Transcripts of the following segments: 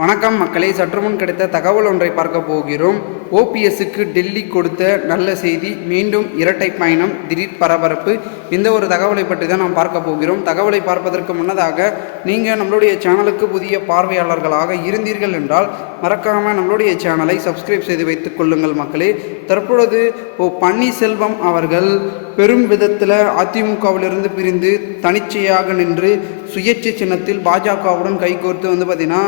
வணக்கம் மக்களை, சற்றுமுன் கிடைத்த தகவல் ஒன்றை பார்க்க போகிறோம். ஓபிஎஸ்க்கு டெல்லி கொடுத்த நல்ல செய்தி, மீண்டும் இரட்டை பயணம், திடீர் பரபரப்பு. இந்த ஒரு தகவலை பற்றி தான் நாம் பார்க்க போகிறோம். தகவலை பார்ப்பதற்கு முன்னதாக நீங்கள் நம்மளுடைய சேனலுக்கு புதிய பார்வையாளர்களாக இருந்தீர்கள் என்றால் மறக்காமல் நம்மளுடைய சேனலை சப்ஸ்கிரைப் செய்து வைத்துக் கொள்ளுங்கள் மக்களே. தற்பொழுது பன்னீர்செல்வம் அவர்கள் பெரும் விதத்தில் அதிமுகவிலிருந்து பிரிந்து தனிச்சையாக நின்று சுயேட்சை சின்னத்தில் பாஜகவுடன் கைகோர்த்து பார்த்திங்கன்னா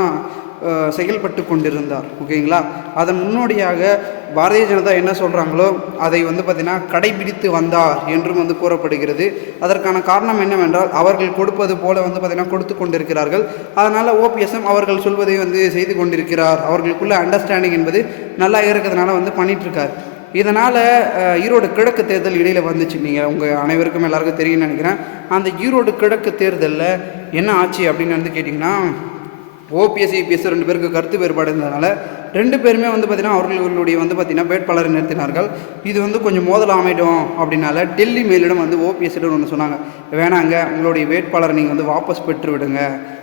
செயல்பட்டு கொண்டிருந்தார். ஓகேங்களா? அதன் முன்னோடியாக பாரதிய ஜனதா என்ன சொல்கிறாங்களோ அதை பார்த்திங்கன்னா கடைபிடித்து வந்தார் என்றும் கூறப்படுகிறது. அதற்கான காரணம் என்னவென்றால் அவர்கள் கொடுப்பது போல பார்த்திங்கன்னா கொடுத்து கொண்டிருக்கிறார்கள். அதனால் ஓபிஎஸ்எம் அவர்கள் சொல்வதை செய்து கொண்டிருக்கிறார். அவர்களுக்குள்ள அண்டர்ஸ்டாண்டிங் என்பது நல்லா இருக்கிறதுனால பண்ணிகிட்ருக்கார். இதனால் ஈரோடு கிழக்கு தேர்தல் இடையில் வந்துச்சு. நீங்கள் உங்கள் அனைவருக்கும் எல்லாருக்கும் தெரியும்னு நினைக்கிறேன். அந்த ஈரோடு கிழக்கு தேர்தலில் என்ன ஆச்சு அப்படின்னு கேட்டிங்கன்னா, ஓபிஎஸ் இபிஎஸ் ரெண்டு பேருக்கு கருத்து வேறுபாடு இருந்ததுனால ரெண்டு பேருமே பார்த்திங்கன்னா அவர்களுடைய பார்த்திங்கன்னா வேட்பாளரை நிறுத்தினார்கள். இது கொஞ்சம் மோதல் அமைடும் அப்படின்னால டெல்லி மேலிடம் ஓபிஎஸ்ஸிடம் ஒன்று சொன்னாங்க, வேணாங்க, உங்களுடைய வேட்பாளரை நீங்கள் வாபஸ் பெற்று விடுங்க,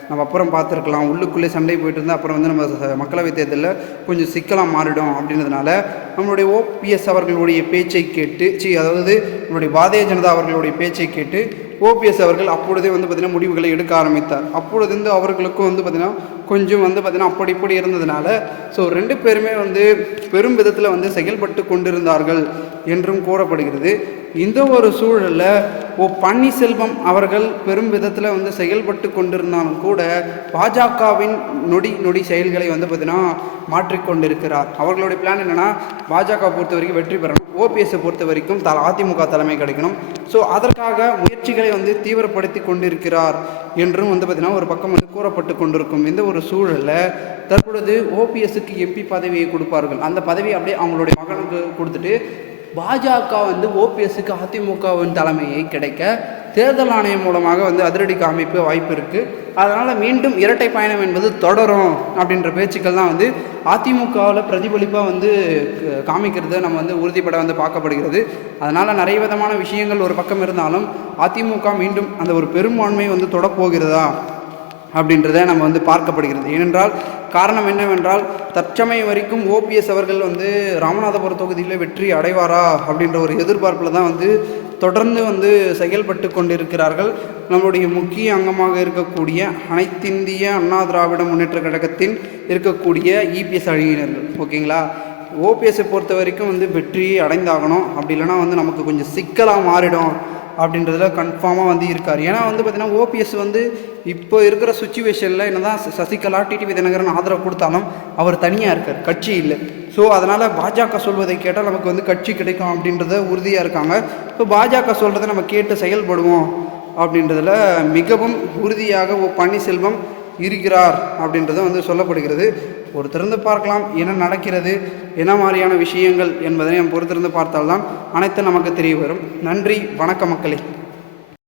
நம்ம அப்புறம் பார்த்துருக்கலாம், உள்ளுக்குள்ளே சண்டை போயிட்டு இருந்தால் அப்புறம் நம்ம மக்களவைத் தேர்தலில் கொஞ்சம் சிக்கலாக மாறிடும் அப்படின்றதுனால நம்மளுடைய ஓபிஎஸ் அவர்களுடைய பேச்சை கேட்டு அதாவது நம்மளுடைய பாரதிய ஜனதா அவர்களுடைய பேச்சை கேட்டு ஓபிஎஸ் அவர்கள் அப்பொழுதே பார்த்திங்கன்னா முடிவுகளை எடுக்க ஆரம்பித்தார். அப்பொழுது அவர்களுக்கும் பார்த்திங்கன்னா கொஞ்சம் பார்த்திங்கன்னா அப்படி இப்படி இருந்ததுனால ரெண்டு பேருமே பெரும் விதத்தில் செயல்பட்டு கொண்டிருந்தார்கள் என்றும் கூறப்படுகிறது. இந்த ஒரு சூழலில் பன்னீர்செல்வம் அவர்கள் பெரும் விதத்தில் செயல்பட்டு கொண்டிருந்தாலும் கூட பாஜகவின் நொடி செயல்களை பார்த்திங்கன்னா மாற்றிக்கொண்டிருக்கிறார். அவர்களுடைய பிளான் என்னென்னா, பாஜக பொறுத்த வரைக்கும் வெற்றி பெறணும், ஓபிஎஸ்ஸை பொறுத்த வரைக்கும் அதிமுக தலைமை கிடைக்கணும். அதற்காக முயற்சிகளை தீவிரப்படுத்தி கொண்டிருக்கிறார் என்றும் பார்த்திங்கன்னா ஒரு பக்கம் கூறப்பட்டு கொண்டிருக்கும். இந்த ஒரு சூழலில் தற்பொழுது ஓபிஎஸ்க்கு எம்பி பதவியை கொடுப்பார்கள். அந்த பதவியை அப்படியே அவங்களுடைய மகனுக்கு கொடுத்துட்டு பாஜக ஓபிஎஸ்க்கு அதிமுகவின் தலைமையை கிடைக்க தேர்தல் ஆணையம் மூலமாக அதிரடி காமிப்பு வாய்ப்பு இருக்குது. அதனால் மீண்டும் இரட்டை பயணம் என்பது தொடரும் அப்படின்ற பேச்சுக்கள் தான் அதிமுகவில் பிரதிபலிப்பாக காமிக்கிறத நம்ம உறுதிப்பட பார்க்கப்படுகிறது. அதனால் நிறைய விதமான விஷயங்கள் ஒரு பக்கம் இருந்தாலும் அதிமுக மீண்டும் அந்த ஒரு பெரும்பான்மை தொடப்போகிறதா அப்படின்றத நம்ம பார்க்கப்படுகிறது. ஏனென்றால் காரணம் என்னவென்றால் தற்சமயம் வரைக்கும் ஓபிஎஸ் அவர்கள் ராமநாதபுரம் தொகுதியில் வெற்றி அடைவாரா அப்படின்ற ஒரு எதிர்பார்ப்பில் தான் தொடர்ந்து செயல்பட்டு கொண்டிருக்கிறார்கள். நம்முடைய முக்கிய அங்கமாக இருக்கக்கூடிய அனைத்திந்திய அண்ணா திராவிட முன்னேற்ற கழகத்தின் இருக்கக்கூடிய இபிஎஸ் அணியினர்கள். ஓகேங்களா? ஓபிஎஸ்ஸை பொறுத்த வரைக்கும் வெற்றி அடைந்தாகணும், அப்படி இல்லைனா நமக்கு கொஞ்சம் சிக்கலாக மாறிடும் அப்படின்றதுல கன்ஃபார்மாக இருக்கார். ஏன்னா பார்த்திங்கன்னா ஓபிஎஸ் இப்போ இருக்கிற சுச்சுவேஷனில் என்ன தான் சசிகலா டிடிவி தினகரன் ஆதரவு கொடுத்தாலும் அவர் தனியாக இருக்கார், கட்சி இல்லை. அதனால் பாஜக சொல்வதை கேட்டால் நமக்கு கட்சி கிடைக்கும் அப்படின்றத உறுதியாக இருக்காங்க. பாஜக சொல்கிறத நம்ம கேட்டு செயல்படுவோம் அப்படின்றதில் மிகவும் உறுதியாக பன்னீர்செல்வம் இருக்கிறார் அப்படின்றத சொல்லப்படுகிறது. பொறுத்திருந்து பார்க்கலாம் என்ன நடக்கிறது, என்ன மாதிரியான விஷயங்கள் என்பதனை நம்ம பொறுத்திருந்து பார்த்தால்தான் அனைத்தும் நமக்கு தெரிய வரும். நன்றி, வணக்கம் மக்களே.